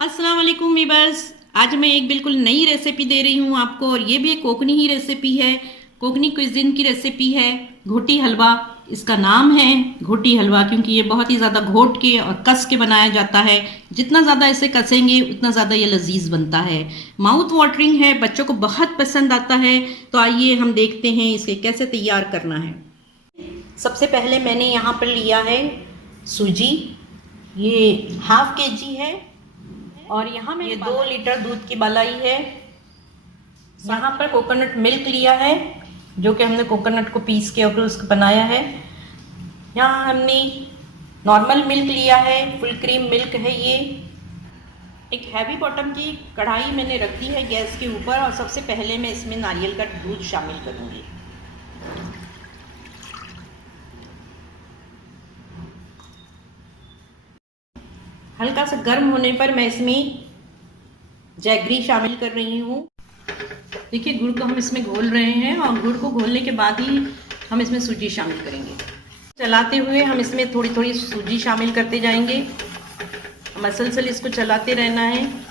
अस्सलाम वालेकुम वीवर्स। आज मैं एक बिल्कुल नई रेसिपी दे रही हूँ आपको, और ये भी एक कोकनी ही रेसिपी है। कोकनी क्विज़िन की रेसिपी है घोटी हलवा। इसका नाम है घोटी हलवा क्योंकि ये बहुत ही ज़्यादा घोट के और कस के बनाया जाता है। जितना ज़्यादा इसे कसेंगे उतना ज़्यादा ये लजीज बनता है। माउथ वाटरिंग है, बच्चों को बहुत पसंद आता है। तो आइए हम देखते हैं इसे कैसे तैयार करना है। सबसे पहले मैंने यहाँ पर लिया है सूजी, ये ½ kg है। और यहाँ मैंने 2 लीटर दूध की मलाई है। यहाँ पर कोकोनट मिल्क लिया है, जो कि हमने कोकोनट को पीस के और फिर उसको बनाया है। यहाँ हमने नॉर्मल मिल्क लिया है, फुल क्रीम मिल्क है ये। एक हैवी बॉटम की कढ़ाई मैंने रख दी है गैस के ऊपर, और सबसे पहले मैं इसमें नारियल का दूध शामिल करूँगी। हल्का सा गर्म होने पर मैं इसमें जैगरी शामिल कर रही हूँ। देखिए गुड़ को हम इसमें घोल रहे हैं, और गुड़ को घोलने के बाद ही हम इसमें सूजी शामिल करेंगे। चलाते हुए हम इसमें थोड़ी थोड़ी सूजी शामिल करते जाएंगे। मसलसल इसको चलाते रहना है।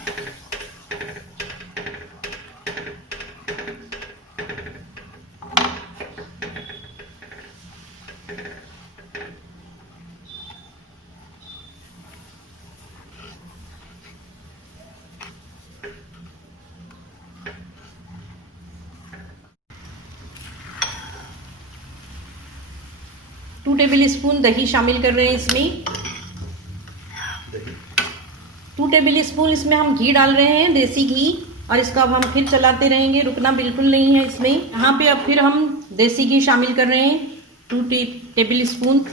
2 टेबल स्पून दही शामिल कर रहे हैं इसमें। 2 टेबल स्पून इसमें हम घी डाल रहे हैं, देसी घी। और इसको अब हम फिर चलाते रहेंगे, रुकना बिल्कुल नहीं है इसमें। यहाँ पे अब फिर हम देसी घी शामिल कर रहे हैं 2 टेबल स्पून।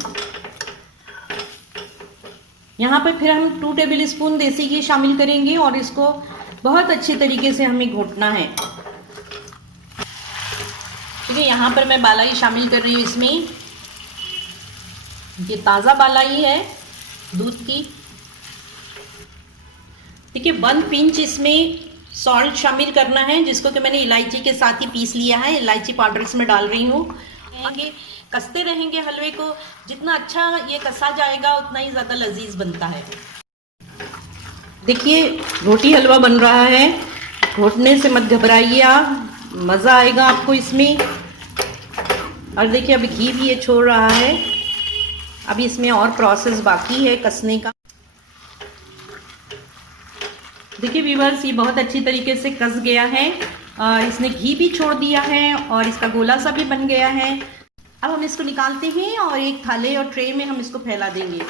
यहाँ पे फिर हम 2 टेबल स्पून देसी घी शामिल करेंगे, और इसको बहुत अच्छी तरीके से हमें घोटना है। ठीक है, यहाँ पर मैं बालाई शामिल कर रही हूँ इसमें। ये ताज़ा बालाई है दूध की। ठीक है, 1 पिंच इसमें सॉल्ट शामिल करना है, जिसको कि मैंने इलायची के साथ ही पीस लिया है। इलायची पाउडर इसमें डाल रही हूँ। आगे कसते रहेंगे हलवे को। जितना अच्छा ये कसा जाएगा उतना ही ज़्यादा लजीज बनता है। देखिए रोटी हलवा बन रहा है। घोटने से मत घबराइए आप, मज़ा आएगा आपको इसमें। और देखिए अभी घी भी ये छोड़ रहा है। अभी इसमें और प्रोसेस बाकी है कसने का। देखिए व्यूअर्स, ये बहुत अच्छी तरीके से कस गया है। इसने घी भी छोड़ दिया है, और इसका गोला सा भी बन गया है। अब हम इसको निकालते हैं, और एक थाले और ट्रे में हम इसको फैला देंगे।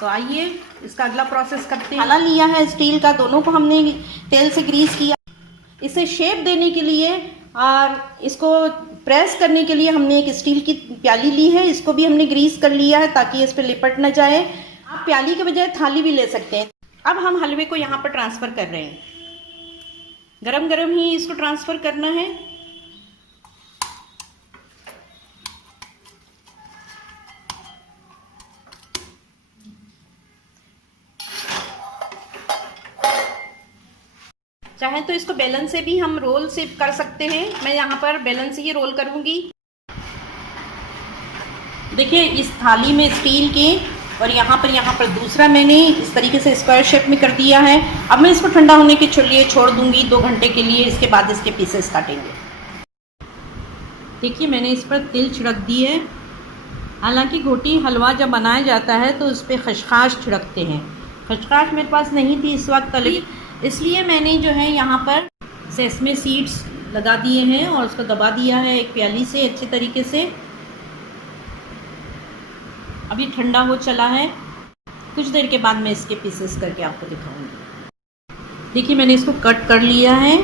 तो आइए इसका अगला प्रोसेस करते हैं। थाला लिया है स्टील का, दोनों को हमने तेल से ग्रीस किया। इसे शेप देने के लिए और इसको प्रेस करने के लिए हमने एक स्टील की प्याली ली है। इसको भी हमने ग्रीस कर लिया है ताकि इस पर लिपट न जाए। आप प्याली के बजाय थाली भी ले सकते हैं। अब हम हलवे को यहाँ पर ट्रांसफ़र कर रहे हैं। गरम गरम ही इसको ट्रांसफ़र करना है। चाहे तो इसको बेलन से भी हम रोल से कर सकते हैं। मैं यहाँ पर बेलन से ही रोल करूँगी। देखिए इस थाली में स्टील के, और यहाँ पर दूसरा मैंने इस तरीके से स्क्वायर शेप में कर दिया है। अब मैं इसको ठंडा होने के लिए छोड़ दूँगी 2 घंटे के लिए। इसके बाद इसके पीसेस काटेंगे। देखिए मैंने इस पर तिल छिड़क दी है। हालांकि घोटी हलवा जब बनाया जाता है तो उस पर खसखस छिड़कते हैं। खसखस मेरे पास नहीं थी इस वक्त तली, इसलिए मैंने जो है यहाँ पर सेसमे सीड्स लगा दिए हैं और उसको दबा दिया है एक प्याली से अच्छे तरीके से। अभी ठंडा हो चला है, कुछ देर के बाद मैं इसके पीसेस करके आपको दिखाऊंगी। देखिए मैंने इसको कट कर लिया है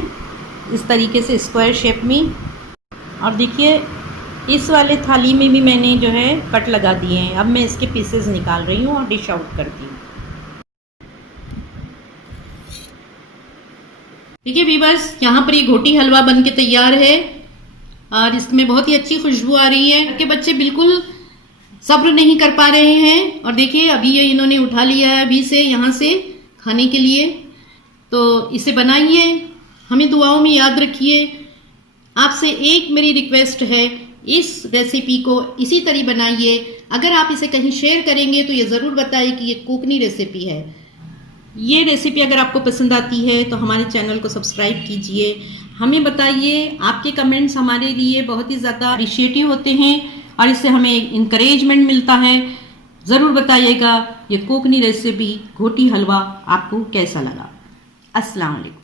इस तरीके से स्क्वायर शेप में। और देखिए इस वाले थाली में भी मैंने जो है कट लगा दिए हैं। अब मैं इसके पीसेस निकाल रही हूँ और डिश आउट करती हूँ। देखिए व्यूअर्स, यहाँ पर ये घोटी हलवा बन के तैयार है, और इसमें बहुत ही अच्छी खुशबू आ रही है। के बच्चे बिल्कुल सब्र नहीं कर पा रहे हैं। और देखिए अभी ये इन्होंने उठा लिया है अभी से यहाँ से खाने के लिए। तो इसे बनाइए, हमें दुआओं में याद रखिए। आपसे एक मेरी रिक्वेस्ट है, इस रेसिपी को इसी तरह बनाइए। अगर आप इसे कहीं शेयर करेंगे तो ये ज़रूर बताइए कि ये कोकनी रेसिपी है। ये रेसिपी अगर आपको पसंद आती है तो हमारे चैनल को सब्सक्राइब कीजिए, हमें बताइए, आपके कमेंट्स हमारे लिए बहुत ही ज़्यादा अप्रिशिएटिव होते हैं और इससे हमें इंकरेजमेंट मिलता है। ज़रूर बताइएगा ये कोकनी रेसिपी घोटी हलवा आपको कैसा लगा। अस्सलाम वालेकुम।